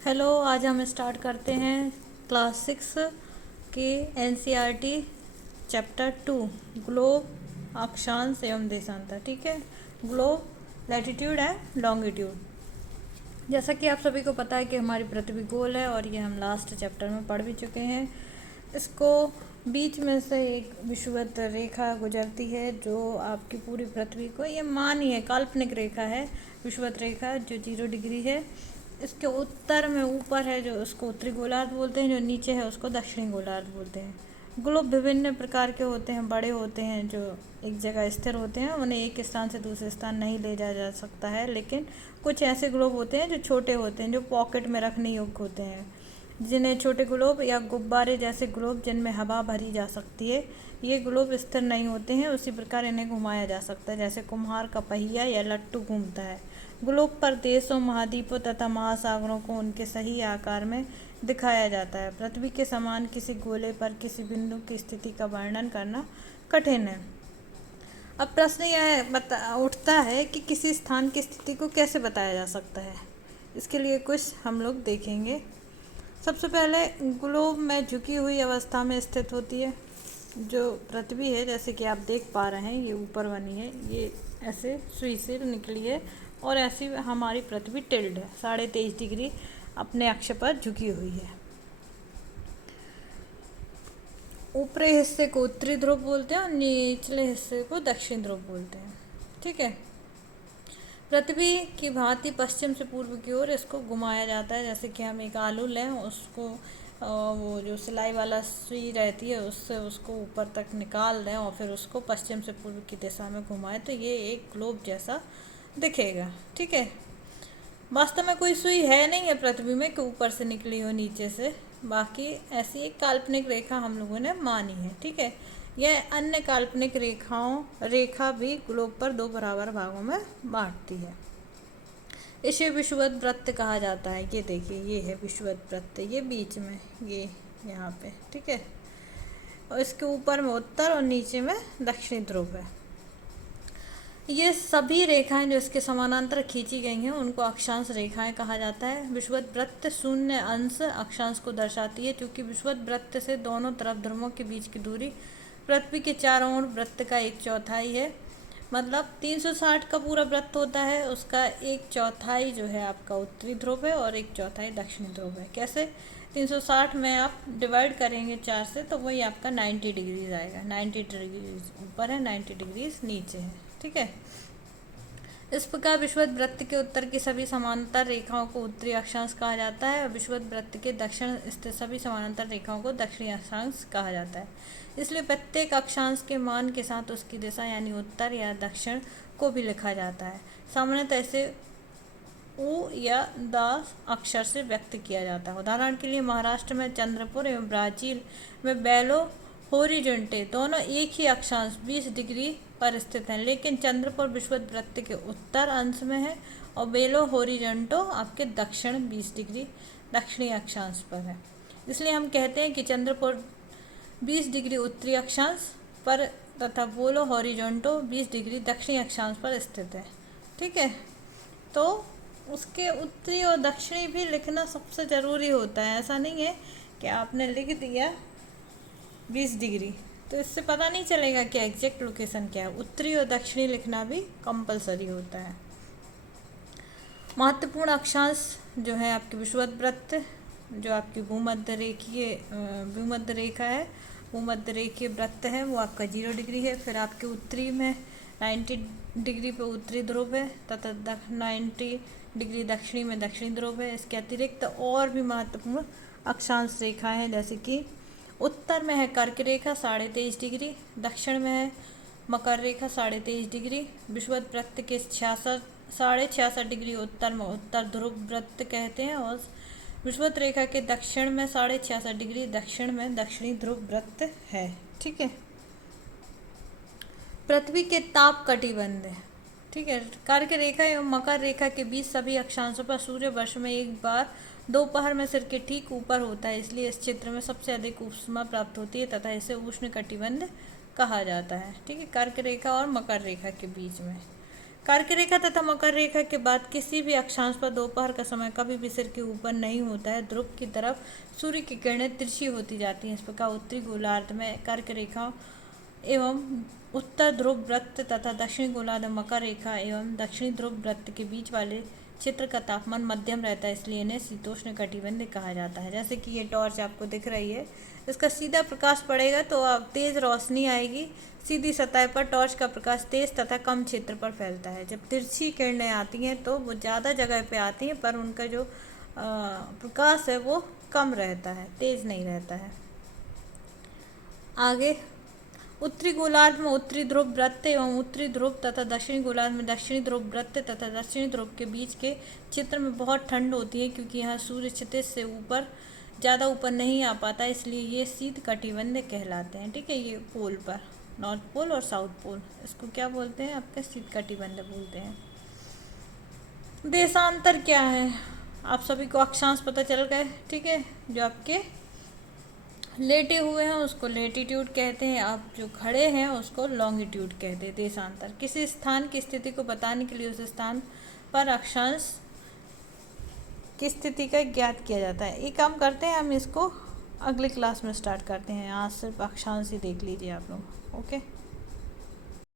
Hello, आज हम start करते हैं क्लास 6 के एनसीईआरटी चैप्टर 2 ग्लोब अक्षांश एवं देशांतर। ठीक है, ग्लोब लैटिट्यूड एंड लॉन्गिट्यूड। जैसा कि आप सभी को पता है कि हमारी पृथ्वी गोल है और ये हम लास्ट चैप्टर में पढ़ भी चुके हैं। इसको बीच में से एक विषुवत रेखा गुजरती है जो आपकी पूरी पृथ्वी को, ये मानिए काल्पनिक रेखा है, विषुवत रेखा जो 0 डिग्री है। इसके उत्तर में ऊपर है जो उसको उत्तरी गोलार्ध बोलते हैं, जो नीचे है उसको दक्षिणी गोलार्ध बोलते हैं। ग्लोब विभिन्न प्रकार के होते हैं, बड़े होते हैं जो एक जगह स्थिर होते हैं, उन्हें एक स्थान से दूसरे स्थान नहीं ले जाया जा सकता है। लेकिन कुछ ऐसे ग्लोब होते हैं जो छोटे होते हैं, जो पॉकेट में रखने योग्य होते हैं, जिन्हें छोटे ग्लोब या गुब्बारे जैसे ग्लोब जिनमें हवा भरी जा सकती है। ये ग्लोब स्थिर नहीं होते हैं, उसी प्रकार इन्हें घुमाया जा सकता है, जैसे कुम्हार का पहिया या लट्टू घूमता है। ग्लोब पर देशों, महाद्वीपों तथा महासागरों को उनके सही आकार में दिखाया जाता है। पृथ्वी के समान किसी गोले पर किसी बिंदु की स्थिति का वर्णन करना कठिन है। अब प्रश्न यह उठता है कि किसी स्थान की स्थिति को कैसे बताया जा सकता है। इसके लिए कुछ हम लोग देखेंगे। सबसे पहले ग्लोब में झुकी हुई अवस्था में स्थित होती है जो पृथ्वी है, जैसे कि आप देख पा रहे हैं, ये ऊपर बनी है, ये ऐसे सुई से निकली है और ऐसी हमारी पृथ्वी टिल्ड है, 23.5 डिग्री अपने अक्ष पर झुकी हुई है। ऊपरी हिस्से को उत्तरी ध्रुव बोलते हैं और निचले हिस्से को दक्षिण ध्रुव बोलते हैं। ठीक है, पृथ्वी की भांति पश्चिम से पूर्व की ओर इसको घुमाया जाता है। जैसे कि हम एक आलू लें, उसको वो जो सिलाई वाला सुई रहती है उससे उसको ऊपर तक निकाल दें और फिर उसको पश्चिम से पूर्व की दिशा में घुमाएं तो ये एक ग्लोब जैसा दिखेगा। ठीक है, वास्तव में कोई सुई है नहीं है पृथ्वी में कि ऊपर से निकली हो नीचे से, बाकी ऐसी एक काल्पनिक रेखा हम लोगों ने मानी है। ठीक है, यह अन्य काल्पनिक रेखा भी ग्लोब पर 2 बराबर भागों में बांटती है। इसे विषुवत वृत्त कहा जाता है। ये देखिए, ये है विषुवत वृत्त, ये बीच में, ये यहाँ पे। ठीक है, और इसके ऊपर में उत्तर और नीचे में दक्षिणी ध्रुव है। ये सभी रेखाएं जो इसके समानांतर खींची गई हैं उनको अक्षांश रेखाएं कहा जाता है। विषुवत वृत्त 0 अंश अक्षांश को दर्शाती है, क्योंकि विषुवत वृत्त से दोनों तरफ ध्रुवों के बीच की दूरी पृथ्वी के चारों ओर वृत्त का 1/4 है। मतलब 360 का पूरा वृत्त होता है, उसका 1/4 जो है आपका उत्तरी ध्रुव है और 1/4 दक्षिणी ध्रुव है। कैसे? 360 में आप डिवाइड करेंगे 4 से तो वही आपका 90 डिग्रीज आएगा। 90 डिग्रीज ऊपर है, 90 डिग्रीज नीचे है। ठीक है, इस प्रकार विषुवत वृत्त के उत्तर की सभी समांतर रेखाओं को उत्तरी अक्षांश कहा जाता है और विषुवत वृत्त के दक्षिण स्थित सभी समांतर रेखाओं को दक्षिणी अक्षांश कहा जाता है। इसलिए प्रत्येक अक्षांश के मान के साथ उसकी दिशा यानी उत्तर या दक्षिण को भी लिखा जाता है। सामान्यतः इसे उ या द अक्षर से व्यक्त किया जाता है। उदाहरण के लिए महाराष्ट्र में चंद्रपुर एवं ब्राजील में बेलो होरिजोंटे दोनों एक ही अक्षांश 20 डिग्री पर स्थित हैं, लेकिन चंद्रपुर विषुवत वृत्त के उत्तर अंश में है और बेलो होरिजोंटो आपके दक्षिण 20 डिग्री दक्षिणी अक्षांश पर है। इसलिए हम कहते हैं कि चंद्रपुर 20 डिग्री उत्तरी अक्षांश पर तथा बेलो होरिजोंटो 20 डिग्री दक्षिणी अक्षांश पर स्थित है। ठीक है, तो उसके उत्तरी और दक्षिणी भी लिखना सबसे ज़रूरी होता है। ऐसा नहीं है कि आपने लिख दिया 20 डिग्री तो इससे पता नहीं चलेगा कि एग्जैक्ट लोकेशन क्या है। उत्तरी और दक्षिणी लिखना भी कंपलसरी होता है। महत्वपूर्ण अक्षांश जो है आपकी विषुवत वृत्त, जो आपकी भूमध्य रेखा है, भूमध्य रेखीय वृत्त है, वो आपका 0 डिग्री है। फिर आपके उत्तरी में 90 डिग्री पे उत्तरी ध्रुव है तथा 90 डिग्री दक्षिणी में दक्षिणी ध्रुव है। इसके अतिरिक्त और भी महत्वपूर्ण अक्षांश रेखाएं हैं, जैसे कि उत्तर में है कर्क रेखा 23.5 डिग्री, दक्षिण में है मकर रेखा 23.5 डिग्री। विषुवत वृत्त के 66.5 डिग्री उत्तर में उत्तर ध्रुव वृत्त कहते हैं और विषुवत रेखा के दक्षिण में 66.5 डिग्री दक्षिण में दक्षिणी ध्रुव वृत्त है। ठीक है, पृथ्वी के ताप कटिबंध। ठीक है, कर्क रेखा एवं मकर रेखा के बीच सभी अक्षांशों पर सूर्य वर्ष में एक बार दोपहर में सिर के ठीक ऊपर होता है, इसलिए इस क्षेत्र में सबसे अधिक ऊष्मा प्राप्त होती है तथा इसे उष्ण कटिबंध कहा जाता है। ठीक है, कर्क रेखा और मकर रेखा के बीच में कर्क रेखा तथा मकर रेखा के बाद किसी भी अक्षांश पर दोपहर का समय कभी भी सिर के ऊपर नहीं होता है। ध्रुव की तरफ सूर्य की किरणें तिरछी होती जाती हैं। इस प्रकार उत्तरी गोलार्ध में कर्क रेखा एवं उत्तर ध्रुव वृत्त तथा दक्षिणी गोलार्ध में मकर रेखा एवं दक्षिणी ध्रुव वृत्त के बीच वाले क्षेत्र का तापमान मध्यम रहता है, इसलिए इन्हें शीतोष्ण कटिबंध कहा जाता है। जैसे कि ये टॉर्च आपको दिख रही है, इसका सीधा प्रकाश पड़ेगा तो अब तेज रोशनी आएगी। सीधी सतह पर टॉर्च का प्रकाश तेज तथा कम क्षेत्र पर फैलता है। जब तिरछी किरणें आती हैं तो वो ज़्यादा जगह पे आती हैं, पर उनका जो प्रकाश है वो कम रहता है, तेज नहीं रहता है। आगे उत्तरी गोलार्ध में उत्तरी ध्रुव वृत्त एवं उत्तरी ध्रुव तथा दक्षिणी गोलार्ध में दक्षिणी ध्रुव वृत्त तथा दक्षिणी ध्रुव के बीच के क्षेत्र में बहुत ठंड होती है, क्योंकि यहाँ सूर्य क्षितिज से ऊपर ज़्यादा ऊपर नहीं आ पाता, इसलिए ये शीत कटिबंध कहलाते हैं। ठीक है, ये पोल पर नॉर्थ पोल और साउथ पोल, इसको क्या बोलते हैं? आपके शीत कटिबंध बोलते हैं। देशांतर क्या है? आप सभी को अक्षांश पता चल गए। ठीक है, जो आपके लेटे हुए हैं उसको लेटीट्यूड कहते हैं, आप जो खड़े हैं उसको लॉन्गिट्यूड कहते हैं। देशांतर किसी स्थान की स्थिति को बताने के लिए उस स्थान पर अक्षांश की स्थिति का ज्ञात किया जाता है। ये काम करते हैं हम, इसको अगले क्लास में स्टार्ट करते हैं। आज सिर्फ अक्षांश ही देख लीजिए आप लोग। ओके।